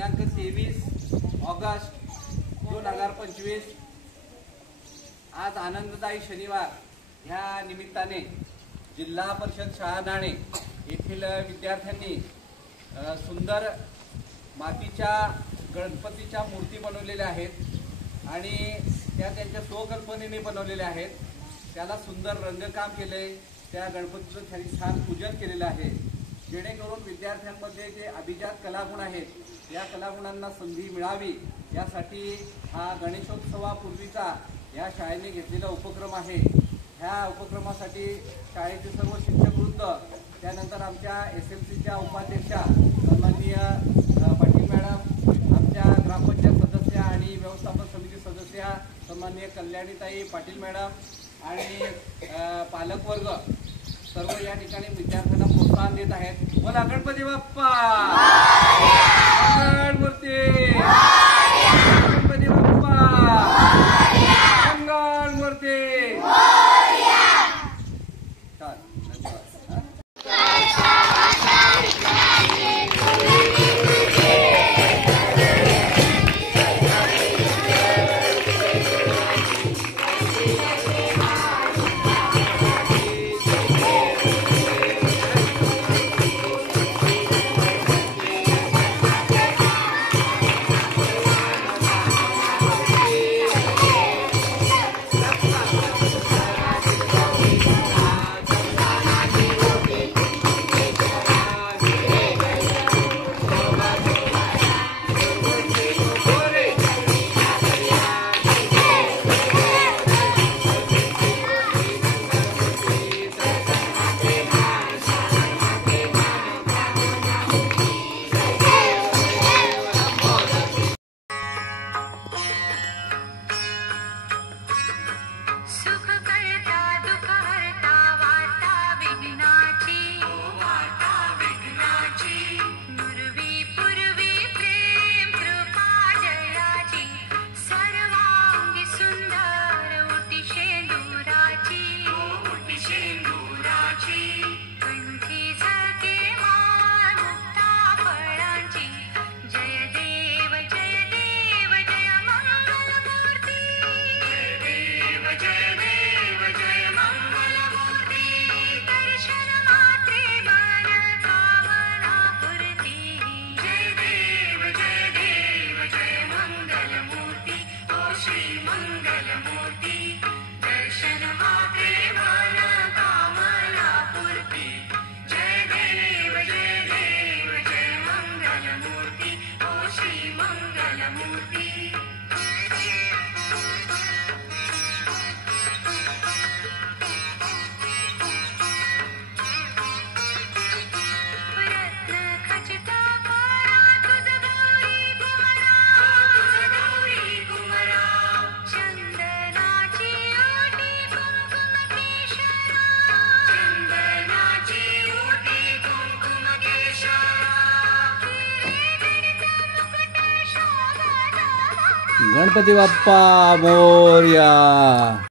दिनांक 23 ऑगस्ट 2025 आज आनंददायी शनिवार ह्या निमित्ताने जिल्हा परिषद शाळा नाणे येथील विद्यार्थ्यांनी सुंदर मातीच्या गणपतीच्या मूर्ती बनवलेल्या आहेत आणि त्या त्यांच्या स्वकल्पनेने बनवलेल्या आहेत। त्याला सुंदर रंगकाम केले, त्या गणपतीचं त्यांनी छान पूजन केलेलं आहे, जेणेकरून विद्यार्थ्यांमध्ये जे अभिजात कलागुण आहेत या कलागुणांना संधी मिळावी यासाठी हा गणेशोत्सवापूर्वीचा या शाळेने घेतलेला उपक्रम आहे। ह्या उपक्रमासाठी शाळेचे सर्व शिक्षकवृंद, त्यानंतर आमच्या SMCच्या उपाध्यक्षा सन्माननीय पाटील मॅडम, आमच्या ग्रामपंचायत सदस्य आणि व्यवस्थापन समिती सदस्य सन्माननीय कल्याणीताई पाटील मॅडम आणि पालकवर्ग सर्व या ठिकाणी विद्यार्थ्यांना प्रोत्साहन देत आहेत। बोला गणपती बाप्पा मंगलमूर्ती, गणपती बाप्पा मंगलमूर्ती। गणपती बाप्पा मोरया।